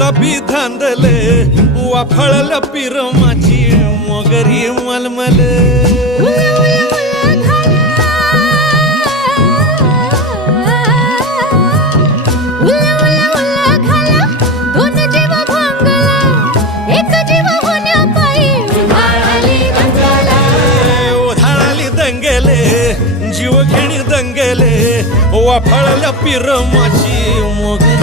गुलाबी धांदले वाफळल पिरमाची मोगरी मलमल जीव घेणी दंगेले वाफळल्या पिरमाची मोगरी